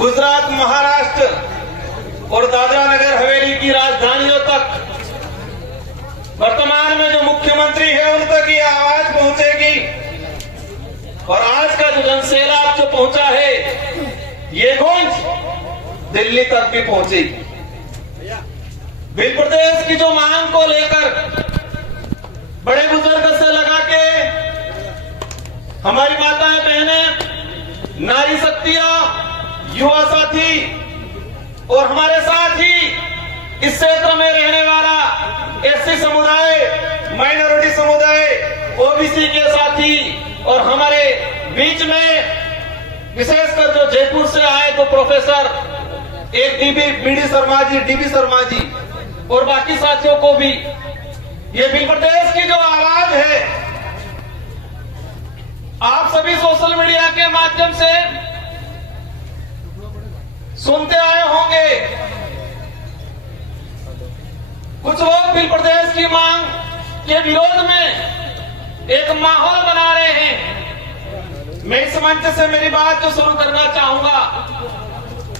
गुजरात, महाराष्ट्र और दादरा नगर हवेली की राजधानियों तक वर्तमान में जो मुख्यमंत्री है उन तक ये आवाज पहुंचेगी। और आज का जो जनसैलाब जो पहुंचा है ये गूंज दिल्ली तक भी पहुंचेगी। बिल प्रदेश की जो मांग को लेकर बड़े बुजुर्ग से लगा के हमारी माताएं बहनें, नारी शक्तियां, युवा साथी और हमारे साथ ही इस क्षेत्र में रहने वाला एससी समुदाय, माइनॉरिटी समुदाय, ओबीसी के साथी और हमारे बीच में विशेषकर जो जयपुर से आए तो प्रोफेसर एक डीबी शर्मा जी और बाकी साथियों को भी ये बिल प्रदेश की जो आवाज है आप सभी सोशल मीडिया के माध्यम से सुनते आए होंगे। कुछ लोग बिल प्रदेश की मांग के विरोध में एक माहौल बना रहे हैं। मैं इस मंच से मेरी बात जो शुरू करना चाहूंगा,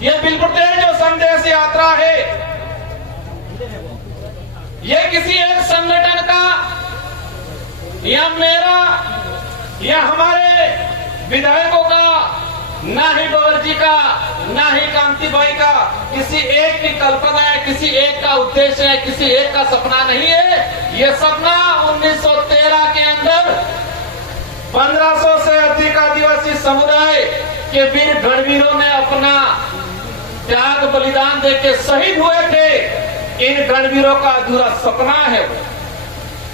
यह बिल प्रदेश जो संदेश यात्रा है ये किसी एक संगठन का या मेरा या हमारे विधायकों का, ना ही डोगर जी का, ना ही कांति भाई का किसी एक की कल्पना है, किसी एक का उद्देश्य है, किसी एक का सपना नहीं है। ये सपना 1913 के अंदर 1500 से अधिक आदिवासी समुदाय के वीर गणवीरों ने अपना त्याग बलिदान देके शहीद हुए थे। इन गणवीरों का अधूरा सपना है।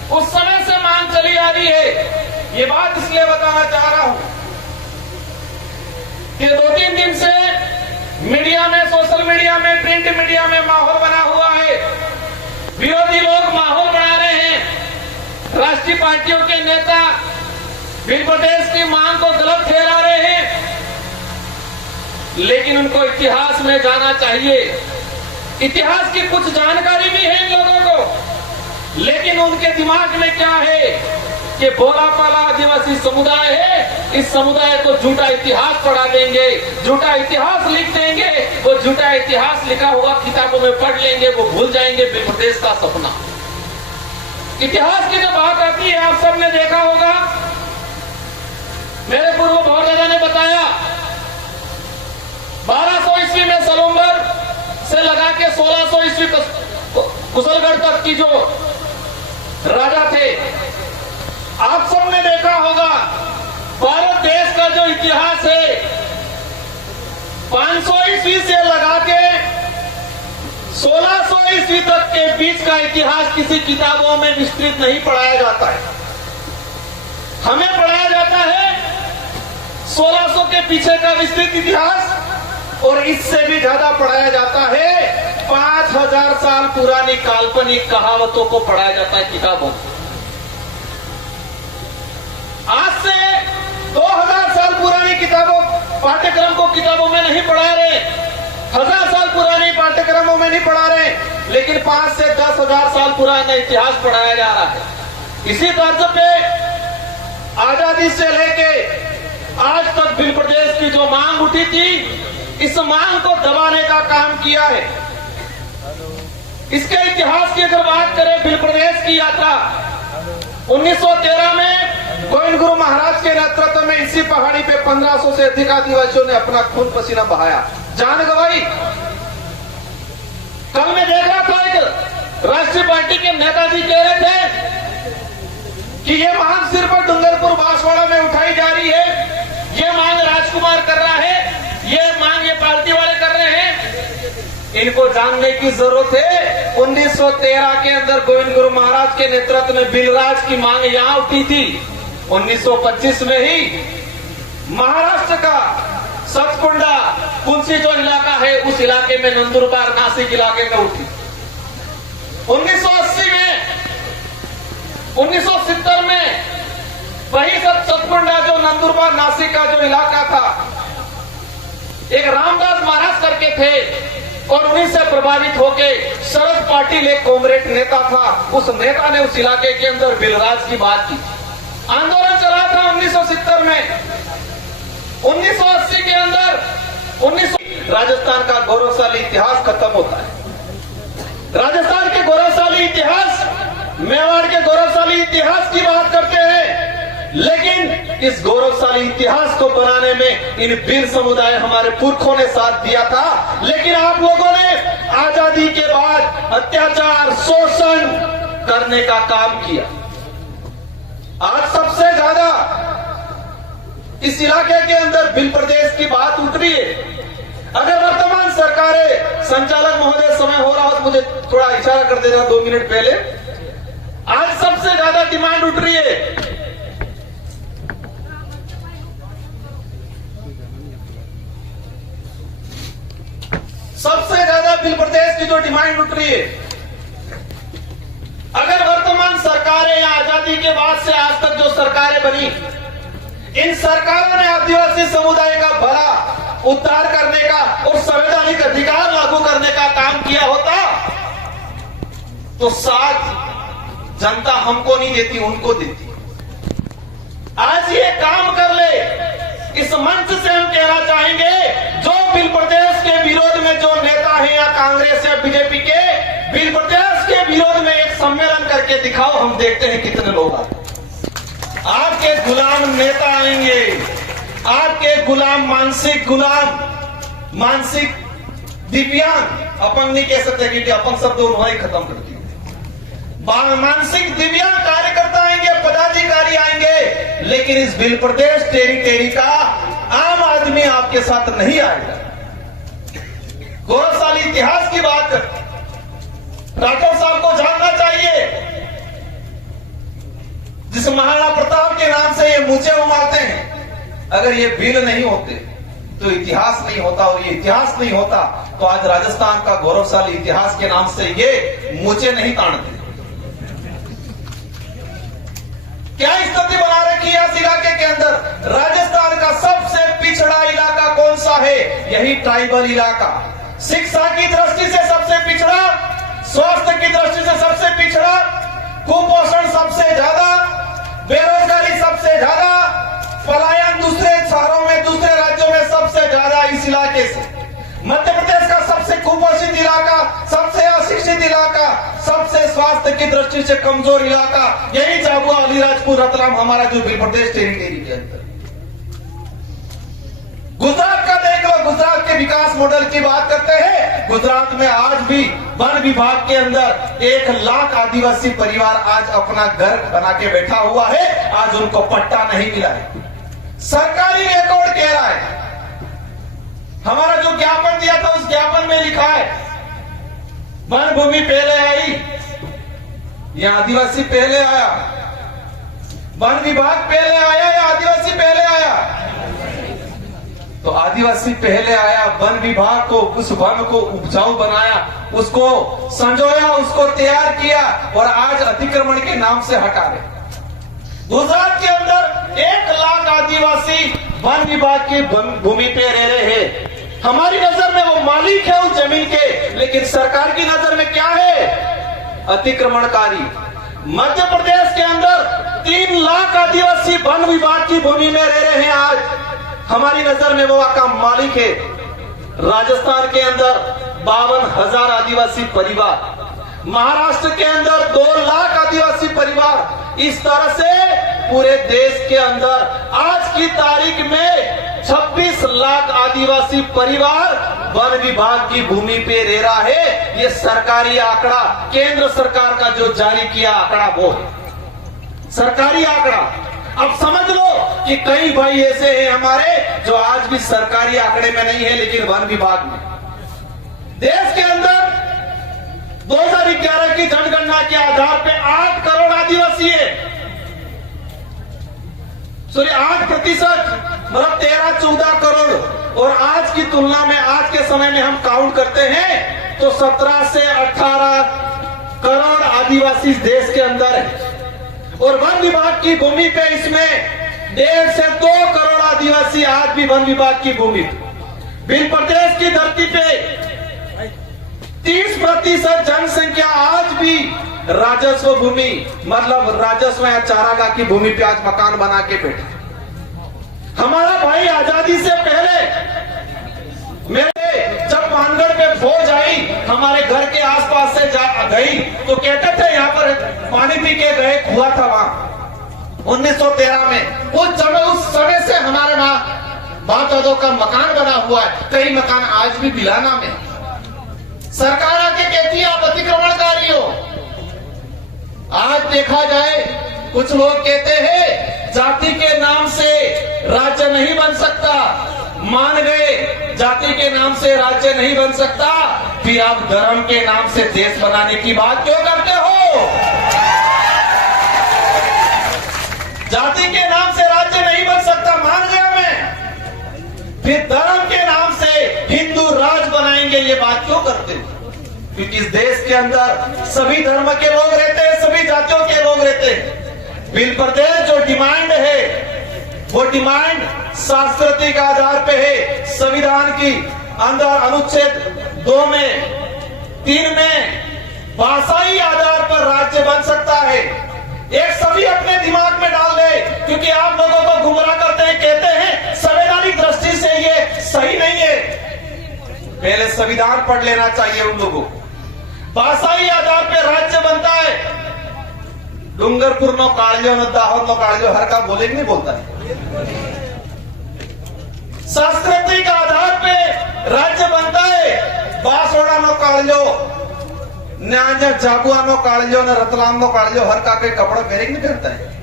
उस समय से मांग चली आ रही है। ये बात इसलिए बताना चाह रहा हूं कि 2-3 दिन से मीडिया में, सोशल मीडिया में, प्रिंट मीडिया में माहौल बना हुआ है। विरोधी लोग माहौल बना रहे हैं। राष्ट्रीय पार्टियों के नेता बिल प्रदेश की मांग को गलत ठहरा रहे हैं, लेकिन उनको इतिहास में जाना चाहिए। इतिहास की कुछ जानकारी भी है इन लोगों को, लेकिन उनके दिमाग में क्या है कि भोला पाला आदिवासी समुदाय है, इस समुदाय को झूठा इतिहास पढ़ा देंगे, झूठा इतिहास लिख देंगे। वो झूठा इतिहास लिखा हुआ किताबों में पढ़ लेंगे, वो भूल जाएंगे बिल प्रदेश का सपना। इतिहास की जो बात आती है आप सबने देखा होगा, मेरे पूर्व भौरदादा ने बताया 1200 ईस्वी में सलूम्बर से लगा के 1600 ईस्वी कुशलगढ़ तक की जो राजा थे, आप सबने देखा होगा भारत देश का जो इतिहास है 500 ईस्वी से लगा के 1600 ईस्वी तक के बीच का इतिहास किसी किताबों में विस्तृत नहीं पढ़ाया जाता है। हमें पढ़ाया जाता है 1600 के पीछे का विस्तृत इतिहास, और इससे भी ज्यादा पढ़ाया जाता है 5000 साल पुरानी काल्पनिक कहावतों को पढ़ाया जाता है किताबों में। आज से 2000 साल पुरानी किताबों पाठ्यक्रम को किताबों में नहीं पढ़ा रहे, 1000 साल पुरानी पाठ्यक्रमों में नहीं पढ़ा रहे, लेकिन 5 से 10,000 साल पुराना इतिहास पढ़ाया जा रहा है। इसी तर्ज पे आजादी से लेके आज तक बिल प्रदेश की जो मांग उठी थी, इस मांग को दबाने का काम किया है। इसके इतिहास की अगर बात करें, बिल प्रदेश की यात्रा 1913 में गोविंद गुरु महाराज के नेतृत्व में इसी पहाड़ी पे 1500 से अधिक आदिवासियों ने अपना खून पसीना बहाया, जान गंवाई। कल मैं देख रहा था एक राष्ट्रीय पार्टी के नेताजी कह रहे थे कि ये मांग सिर्फ डूंगरपुर बांसवाड़ा में उठाई जा रही है, ये मांग राजकुमार कर रहा है, ये मांग ये पार्टी वाले कर रहे हैं। इनको जानने की जरूरत है 1913 के अंदर गोविंद गुरु महाराज के नेतृत्व में बिलराज की मांग यहां उठी थी। 1925 में ही महाराष्ट्र का सतकुंडा कुंसी जो इलाका है, उस इलाके में नंदुरबार नासिक इलाके में उठी। 1980 में 1970 में वही सतकुंडा जो नंदुरबार नासिक का जो इलाका था, एक रामदास महाराज करके थे और उन्हीं से प्रभावित होके शरद पाटिल एक कांग्रेस नेता था, उस नेता ने उस इलाके के अंदर बिलराज की बात की। आंदोलन चला था 1970 में। 1980 के अंदर राजस्थान का गौरवशाली इतिहास खत्म होता है। राजस्थान के गौरवशाली इतिहास, मेवाड़ के गौरवशाली इतिहास की बात करते हैं, लेकिन इस गौरवशाली इतिहास को बनाने में इन वीर समुदाय हमारे पुरखों ने साथ दिया था। लेकिन आप लोगों ने आजादी के बाद अत्याचार, शोषण करने का काम किया। आज सबसे ज्यादा इस इलाके के अंदर भिल प्रदेश की बात उठ रही है। अगर वर्तमान सरकारें, संचालक महोदय समय हो रहा हो तो मुझे थोड़ा इशारा कर देना 2 मिनट पहले। आज सबसे ज्यादा डिमांड उठ रही है, सबसे ज्यादा भिल प्रदेश की जो डिमांड उठ रही है, अगर वर्तमान सरकारें या आजादी के बाद से आज तक जो सरकारें बनी, इन सरकारों ने आदिवासी समुदाय का भला उद्धार करने का और संवैधानिक अधिकार लागू करने का काम किया होता तो साथ जनता हमको नहीं देती, उनको देती। आज ये काम कर ले, इस मंच से हम कहना चाहेंगे, जो भिल प्रदेश के विरोध में जो नेता हैं या कांग्रेस या बीजेपी के, भिल प्रदेश के विरोध में एक सम्मेलन करके दिखाओ, हम देखते हैं कितने लोग आते। आपके गुलाम नेता आएंगे, आपके गुलाम मानसिक दिव्यांग, अपन नहीं कह सकते कि अपन शब्द उन्होंने ही खत्म कर दिया। मानसिक दिव्यांग कार्यकर्ता आएंगे, पदाधिकारी आएंगे, लेकिन इस भिल प्रदेश टेरी का आम आदमी आपके साथ नहीं आएगा। गौरवशाली इतिहास की बात राठौर साहब को जानना चाहिए, जिस महाराणा प्रताप के नाम से ये मूंछें उमारते हैं, अगर ये भील नहीं होते तो इतिहास नहीं होता, और ये इतिहास नहीं होता तो आज राजस्थान का गौरवशाली इतिहास के नाम से ये मूंछें नहीं ताड़ते। क्या स्थिति बना रखी है इस इलाके के अंदर? राजस्थान का सबसे पिछड़ा इलाका कौन सा है? यही ट्राइबल इलाका। शिक्षा की दृष्टि से सबसे पिछड़ा, स्वास्थ्य की दृष्टि से सबसे पिछड़ा, कुपोषण सबसे ज्यादा, बेरोजगारी सबसे ज्यादा, पलायन दूसरे शहरों में, दूसरे राज्यों में सबसे ज्यादा इस इलाके से। मध्य प्रदेश का सबसे कुपोषित इलाका, सबसे अशिक्षित इलाका, सबसे स्वास्थ्य की दृष्टि से कमजोर इलाका, यही झाबुआ, अलीराजपुर, रतलाम हमारा जो भिल प्रदेश टेरिटरी के अंदर। गुजरात का देख लो, गुजरात के विकास मॉडल की बात करते हैं। गुजरात में आज भी वन विभाग के अंदर 1 लाख आदिवासी परिवार आज अपना घर बना के बैठा हुआ है, आज उनको पट्टा नहीं मिला है। सरकारी रिकॉर्ड कह रहा है, हमारा जो ज्ञापन दिया था उस ज्ञापन में लिखा है वन भूमि पहले आई या आदिवासी पहले आया, वन विभाग पहले आया या आदिवासी पहले आया? तो आदिवासी पहले आया, वन विभाग को, उस वन को उपजाऊ बनाया, उसको संजोया, उसको तैयार किया, और आज अतिक्रमण के नाम से हटा रहे। गुजरात के अंदर 1 लाख आदिवासी वन विभाग की भूमि पे रह रहे हैं। हमारी नजर में वो मालिक है उस जमीन के, लेकिन सरकार की नजर में क्या है? अतिक्रमणकारी। मध्य प्रदेश के अंदर 3 लाख आदिवासी वन विभाग की भूमि में रह रहे हैं, आज हमारी नजर में वो का मालिक है। राजस्थान के अंदर 52,000 आदिवासी परिवार, महाराष्ट्र के अंदर 2 लाख आदिवासी परिवार, इस तरह से पूरे देश के अंदर आज की तारीख में 26 लाख आदिवासी परिवार वन विभाग की भूमि पे रह रहा है। ये सरकारी आंकड़ा, केंद्र सरकार का जो जारी किया आंकड़ा वो है सरकारी आंकड़ा। अब समझ लो कि कई भाई ऐसे हैं हमारे जो आज भी सरकारी आंकड़े में नहीं है, लेकिन वन विभाग में। देश के अंदर 2011 की जनगणना के आधार पे 8 करोड़ आदिवासी है, 8%, मतलब 13-14 करोड़। और आज की तुलना में, आज के समय में हम काउंट करते हैं तो 17 से 18 करोड़ आदिवासी देश के अंदर है। और वन विभाग की भूमि पे इसमें 1.5 से 2 करोड़ आदिवासी आज भी वन विभाग की भूमि। भिल प्रदेश की धरती पे 30% जनसंख्या आज भी राजस्व भूमि, मतलब राजस्व या चारागाह की भूमि पे आज मकान बना के बैठे। हमारा भाई आजादी से पहले मेरे गई तो कहते थे यहाँ पर पानी पी के गए, हुआ था वहां 1913 में। उस समय से हमारे वहां बात का मकान बना हुआ है, कई मकान आज भी बिलाना में। सरकार आके कहती है आप अतिक्रमणकारी हो। आज देखा जाए कुछ लोग कहते हैं जाति के नाम से राज्य नहीं बन सकता, मान गए जाति के नाम से राज्य नहीं बन सकता, फिर आप धर्म के नाम से देश बनाने की बात क्यों करते हो? जाति के नाम से राज्य नहीं बन सकता, मान गया मैं, फिर धर्म के नाम से हिंदू राज बनाएंगे, ये बात क्यों करते हो? क्योंकि इस देश के अंदर सभी धर्म के लोग रहते हैं, सभी जातियों के लोग रहते हैं। बिल प्रदेश जो डिमांड है वो डिमांड सांस्कृतिक आधार पे है। संविधान की अंदर अनुच्छेद 2 में 3 में भाषाई आधार पर राज्य बन सकता है। एक सभी अपने दिमाग में डाल दे, क्योंकि आप लोगों को गुमराह करते हैं, कहते हैं संवैधानिक दृष्टि से ये सही नहीं है। पहले संविधान पढ़ लेना चाहिए उन लोगों को। भाषाई आधार पे राज्य बनता है। डूंगरपुर नो कालियो न दाहोद नो कालियो हर का बोले नहीं बोलता है। सांस्कृतिक आधार पे राज्य बनता है। बांसवाड़ा नो कालियो न्याजा जाबुआ नो कालियो न रतलाम नो कालियो हर का के कपड़ा पहने नहीं पहनता है।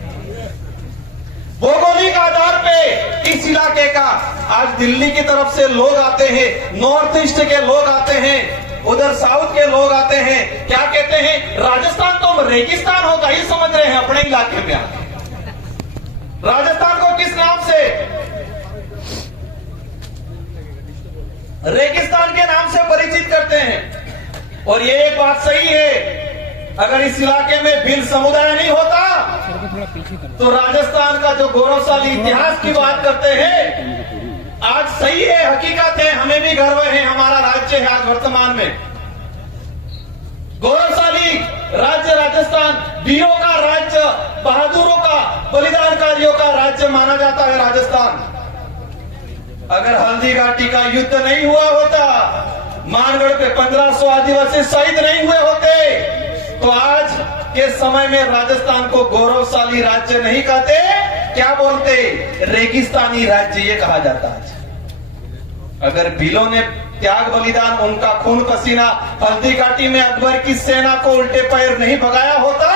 भौगोलिक आधार पे इस इलाके का आज दिल्ली की तरफ से लोग आते हैं, नॉर्थ ईस्ट के लोग आते हैं, उधर साउथ के लोग आते हैं, क्या कहते हैं राजस्थान तो रेगिस्तान होगा ही समझ रहे हैं अपने इलाके में आके। राजस्थान को किस नाम से? रेगिस्तान के नाम से परिचित करते हैं। और ये एक बात सही है, अगर इस इलाके में भील समुदाय नहीं होता तो राजस्थान का जो गौरवशाली इतिहास की बात करते हैं, आज सही है, हकीकत है, हमें भी गर्व है, हमारा राज्य है आज वर्तमान में गौरवशाली राज्य राजस्थान, वीरों का राज्य, बहादुरों का, बलिदानकारियों का राज्य माना जाता है राजस्थान। अगर हल्दी घाटी का युद्ध नहीं हुआ होता, मानगढ़ पे 1500 आदिवासी शहीद नहीं हुए होते, तो आज के समय में राजस्थान को गौरवशाली राज्य नहीं कहते, क्या बोलते? रेगिस्तानी राज्य ये कहा जाता है। अगर भीलों ने त्याग बलिदान, उनका खून पसीना हल्दी घाटी में अकबर की सेना को उल्टे पैर नहीं भगाया होता,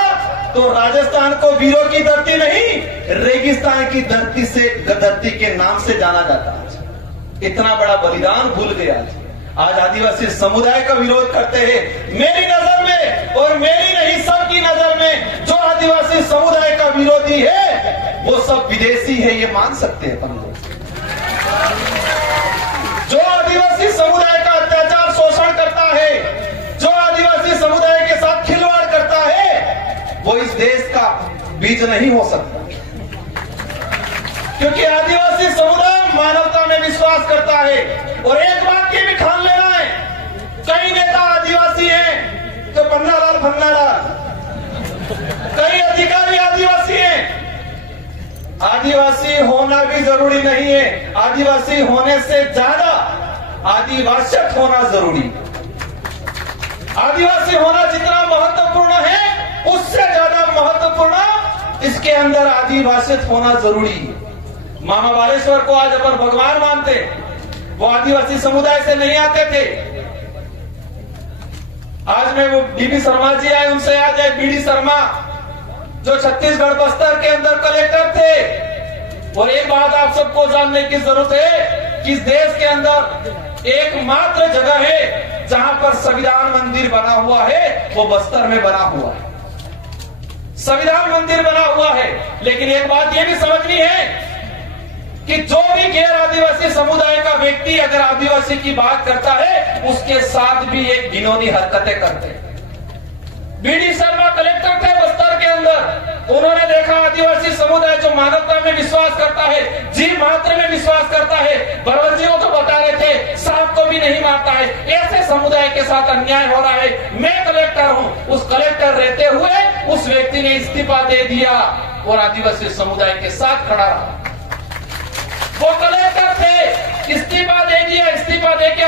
तो राजस्थान को वीरों की धरती नहीं, रेगिस्तान की धरती से धरती के नाम से जाना जाता है। इतना बड़ा बलिदान भूल गया। आज आदिवासी समुदाय का विरोध करते हैं। मेरी नजर में और मेरी नहीं, सबकी नजर में जो आदिवासी समुदाय का विरोधी है वो सब विदेशी है, ये मान सकते हैं अपन लोग। जो आदिवासी समुदाय का अत्याचार शोषण करता है, जो आदिवासी समुदाय के साथ खिलवाड़ करता है, वो इस देश का बीज नहीं हो सकता। क्योंकि आदिवासी समुदाय मानवता में विश्वास करता है। और एक बात की भी ठान लेना है, कई नेता आदिवासी हैं तो पन्नालाल फन्नालाल, कई अधिकारी आदिवासी हैं। आदिवासी होना भी जरूरी नहीं है, आदिवासी होने से ज्यादा आदिवासियत होना जरूरी। आदिवासी होना जितना महत्वपूर्ण है, उससे ज्यादा महत्वपूर्ण इसके अंदर आदिवासियत होना जरूरी है। मामा बालेश्वर को आज अपन भगवान मानते, वो आदिवासी समुदाय से नहीं आते थे। आज में वो बीडी शर्मा जी आए, उनसे याद है बीडी शर्मा जो छत्तीसगढ़ बस्तर के अंदर कलेक्टर थे। और एक बात आप सबको जानने की जरूरत है कि इस देश के अंदर एकमात्र जगह है जहां पर संविधान मंदिर बना हुआ है, वो बस्तर में बना हुआ है। संविधान मंदिर बना हुआ है। लेकिन एक बात यह भी समझनी है कि जो भी गैर आदिवासी समुदाय का व्यक्ति अगर आदिवासी की बात करता है, उसके साथ भी एक घिनौनी हरकतें करते हैं। बीडी शर्मा कलेक्टर थे बस्तर के अंदर, उन्होंने देखा आदिवासी समुदाय जो मानवता में विश्वास करता है, जीव मात्र में विश्वास करता है, बरवंजियों को बता रहे थे सांप को भी नहीं मारता है, ऐसे समुदाय के साथ अन्याय हो रहा है, मैं कलेक्टर हूं। उस कलेक्टर रहते हुए उस व्यक्ति ने इस्तीफा दे दिया और आदिवासी समुदाय के साथ खड़ा रहा। वो कलेक्टर थे, इस्तीफा दे दिया, इस्तीफा दे के